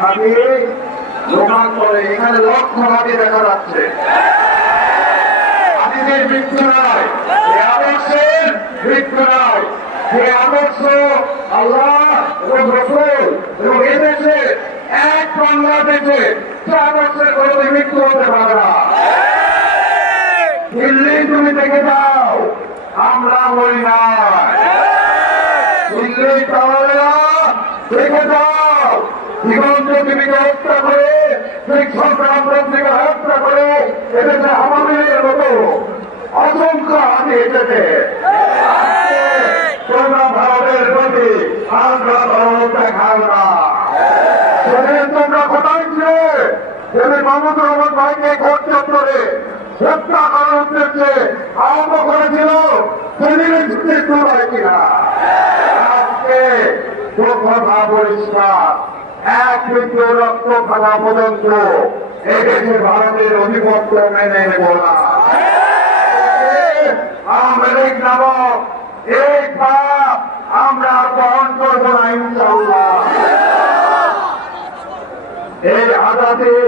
হাতি দোকান করে এখানে লক্ষ হাতি দেখা যাচ্ছে। হাতিদের মৃত্যু নয়, এই আদর্শের মৃত্যু নয়। যে আদর্শ আল্লাহ এবং রাসূল এবং এদেশে এক বাংলাদেশে সে আদর্শের কোনো মৃত্যু হতে পারে না। দিল্লি তুমি দেখে যাও, আমরা বলি না। দিল্লি তাহলেরা দেখে যাও, দিগন্ত টিভিকে হত্যা করে, সংক্রান্তকে হত্যা করে এদেশে হামামিনের মতো অসংখ্য হাতি এসেছে। তোমরা ভারতের প্রতি আমরা ধর্ম দেখাও না। সেদিন তোমরা কোথায় ছিলে? যেদিন মাহমুদুর রহমান ভাইকে কোর্ট চত্বরে হত্যা করার উদ্দেশ্যে আহত করেছিল, সেদিনের মৃত্যু হয় কিনা? আজকে কথা পরিষ্কার, এক মৃত্যু রক্ত খাওয়া পর্যন্ত এদেশে ভারতের অধিপত্য মেনে নেব না। আওয়ামী লীগ নামক এই পাপ আমরা গ্রহণ করব না ইনশাআল্লাহ। এই আজাদি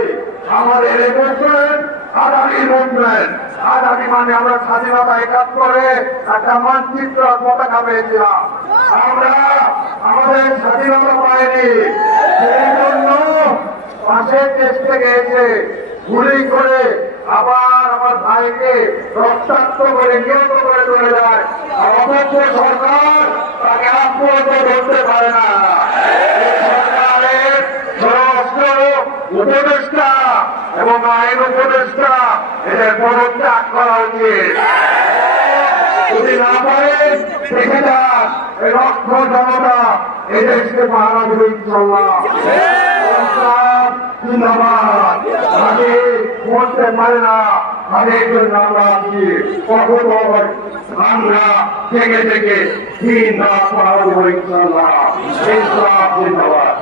আমাদের মুভমেন্ট, আজাদি মুভমেন্ট। আজাদি মানে আমরা স্বাধীনতা একাত্তরে একটা মানচিত্র পতাকা পেয়েছিলাম। আমরা আমাদের স্বাধীনতা পাইনি, সেই জন্য পাশের দেশ থেকে এসে গুলি করে আবার আমার ভাইকে রক্তাক্ত করে নিহত করে চলে যায়। অথচ সরকার তাকে আত্মহত্যা ধরতে পারে না। সরকারের স্বরাষ্ট্র উপদেষ্টা এবং আইন উপদেষ্টা এদের পদত্যাগ করা উচিত। যদি না পারেন দেখে যান, এই লক্ষ জনতা এদেশকে পাহারা দেবে ইনশাআল্লাহ। ধন্যবাদ। আগে করতে পারে না, তাদের জন্য আমরা আছি। কখনো আমরা থেকে দিন রাত পাহারা দেবো ইনশাআল্লাহ। ধন্যবাদ।